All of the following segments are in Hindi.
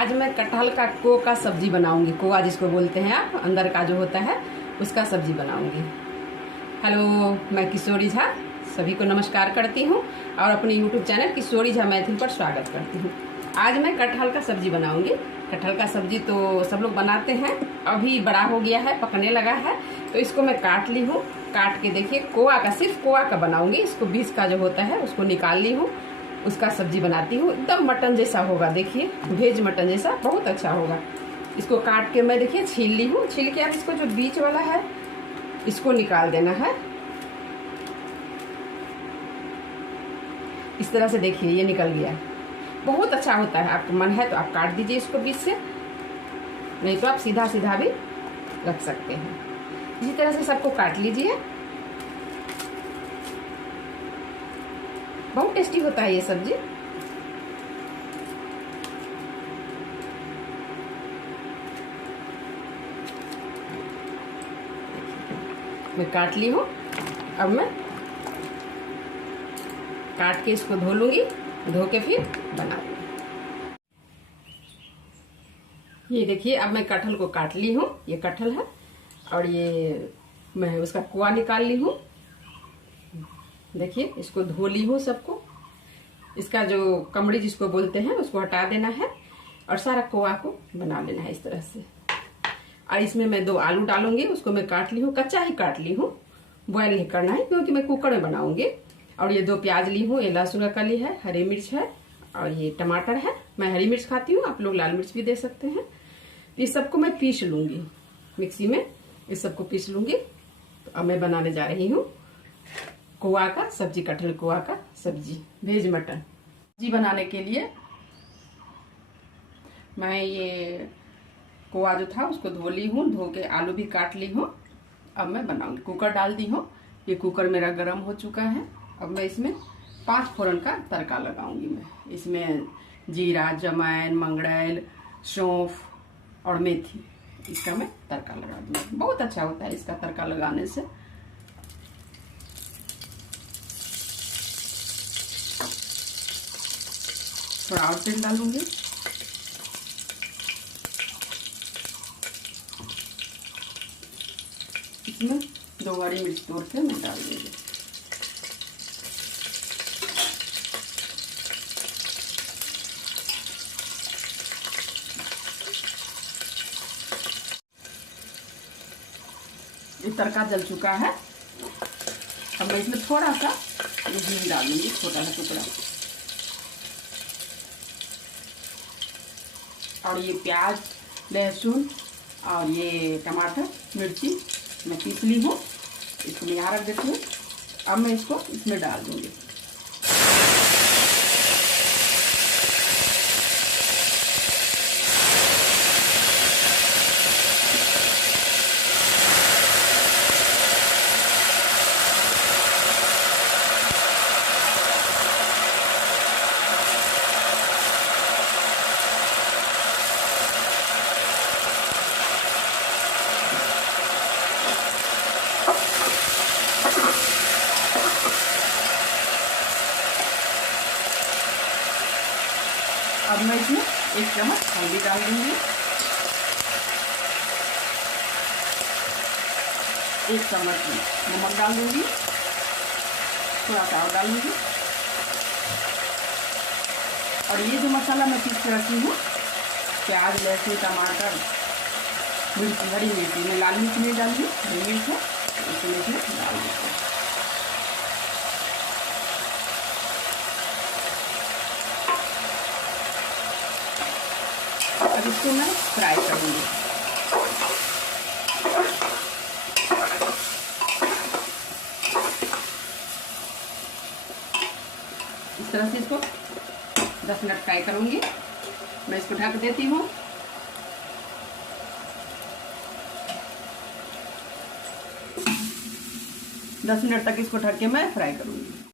आज मैं कटहल का को का सब्जी बनाऊंगी। कोआ जिसको बोलते हैं आप, अंदर का जो होता है उसका सब्जी बनाऊंगी। हेलो, मैं किशोरी झा सभी को नमस्कार करती हूँ और अपने यूट्यूब चैनल किशोरी झा मैथिल पर स्वागत करती हूँ। आज मैं कटहल का सब्जी बनाऊंगी। कटहल का सब्जी तो सब लोग बनाते हैं, अभी बड़ा हो गया है, पकने लगा है, तो इसको मैं काट ली हूँ। काट के देखिए कोआ का, सिर्फ कोआ का बनाऊंगी। इसको बीज का जो होता है उसको निकाल ली हूँ, उसका सब्जी बनाती हूँ। एकदम मटन जैसा होगा, देखिए भेज मटन जैसा, बहुत अच्छा होगा। इसको काट के मैं देखिए छील ली हूँ। छील के अब इसको जो बीच वाला है इसको निकाल देना है। इस तरह से देखिए ये निकल गया। बहुत अच्छा होता है। आपको मन है तो आप काट दीजिए इसको बीच से, नहीं तो आप सीधा सीधा भी रख सकते हैं। इसी तरह से सबको काट लीजिए। बहुत टेस्टी होता है ये सब्जी। मैं काट ली हूँ। अब मैं काट के इसको धो लूंगी, धो के फिर बना लूंगी। ये देखिए अब मैं कटहल को काट ली हूँ। ये कटहल है और ये मैं उसका कोआ निकाल ली हूँ। देखिए इसको धो ली हूँ सबको। इसका जो कमड़ी जिसको बोलते हैं उसको हटा देना है और सारा कोआ को बना लेना है इस तरह से। और इसमें मैं 2 आलू डालूंगी, उसको मैं काट ली हूँ, कच्चा ही काट ली हूँ, बॉयल नहीं करना है क्योंकि मैं कुकर में बनाऊंगी। और ये 2 प्याज ली हूँ, ये लहसुन का कली है, हरी मिर्च है और ये टमाटर है। मैं हरी मिर्च खाती हूँ, आप लोग लाल मिर्च भी दे सकते हैं। ये सबको मैं पीस लूंगी मिक्सी में, इस सबको पीस लूंगी। तो अब मैं बनाने जा रही हूँ कोआ का सब्जी, कटहल कोआ का सब्जी, वेज मटन। सब्जी बनाने के लिए मैं ये कोआ जो था उसको धो ली हूँ, धो के आलू भी काट ली हूँ। अब मैं बनाऊंगी। कुकर डाल दी हूँ, ये कुकर मेरा गर्म हो चुका है। अब मैं इसमें 5 फोरन का तड़का लगाऊंगी। मैं इसमें जीरा, जमैन, मंगरैल, सौंफ और मेथी, इसका मैं तड़का लगा दूंगी। बहुत अच्छा होता है इसका तड़का लगाने से। थोड़ा और तेल डालूंगी। इसमें 2 हरी मिर्च तोड़ के मैं डाल दूंगी। ये तड़का जल चुका है। अब मैं इसमें थोड़ा सा घी डालूंगी, छोटा सा टुकड़ा। और ये प्याज, लहसुन और ये टमाटर, मिर्ची मैं पीस ली हूँ, इसको मैं यहाँ रख देती हूँ। अब मैं इसको इसमें डाल दूंगी। अब मैं इसमें 1 चम्मच हल्दी डाल दूंगी, 1 चम्मच नमक डाल दूंगी, थोड़ा सा और डालूंगी। और ये जो मसाला मैं पीस के रखी हूँ, प्याज, लहसुन, टमाटर, मिर्ची, हरी मिर्ची, मैं लाल मिर्च नहीं डालूंगी, हरी मिर्च है, इसमें डाल दूँगी। अब इसको मैं फ्राई करूंगी। इस तरह से इसको 10 मिनट फ्राई करूंगी। मैं इसको ढक देती हूँ। दस मिनट तक इसको ढक के मैं फ्राई करूंगी।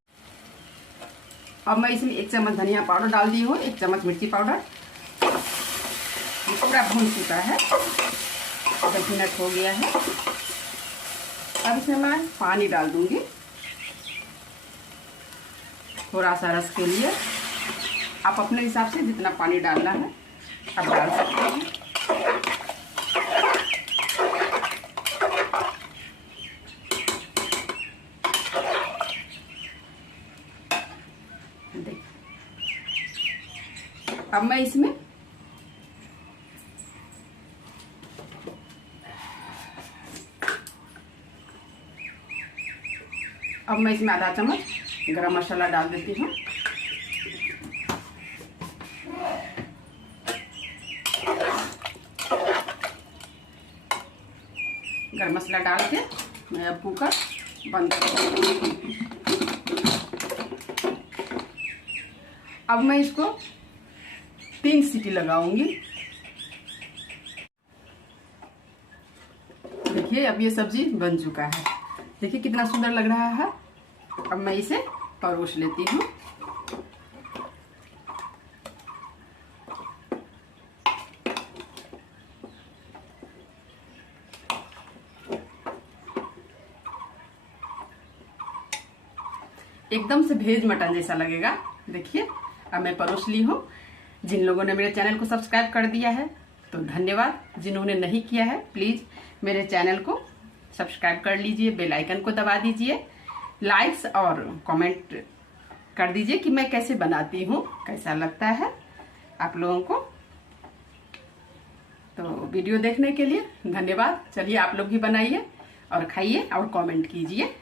अब मैं इसमें 1 चम्मच धनिया पाउडर डाल दी हूँ, 1 चम्मच मिर्ची पाउडर। पूरा भून चुका है, 10 मिनट हो गया है। अब इसमें मैं पानी डाल दूंगी, थोड़ा सा रस के लिए। आप अपने हिसाब से जितना पानी डालना है अब डाल सकते हैं। अब मैं इसमें आधा चम्मच गरम मसाला डाल देती हूँ। गरम मसाला डाल के मैं अब कुकर बंद कर दूँगी। अब मैं इसको 3 सीटी लगाऊंगी। देखिए अब ये सब्जी बन चुका है। देखिए कितना सुंदर लग रहा है। अब मैं इसे परोस लेती हूँ। एकदम से भेज मटन जैसा लगेगा। देखिए अब मैं परोस ली हूँ। जिन लोगों ने मेरे चैनल को सब्सक्राइब कर दिया है तो धन्यवाद। जिन्होंने नहीं किया है प्लीज़ मेरे चैनल को सब्सक्राइब कर लीजिए, बेल आइकन को दबा दीजिए, लाइक्स और कमेंट कर दीजिए कि मैं कैसे बनाती हूँ, कैसा लगता है आप लोगों को। तो वीडियो देखने के लिए धन्यवाद। चलिए आप लोग भी बनाइए और खाइए और कमेंट कीजिए।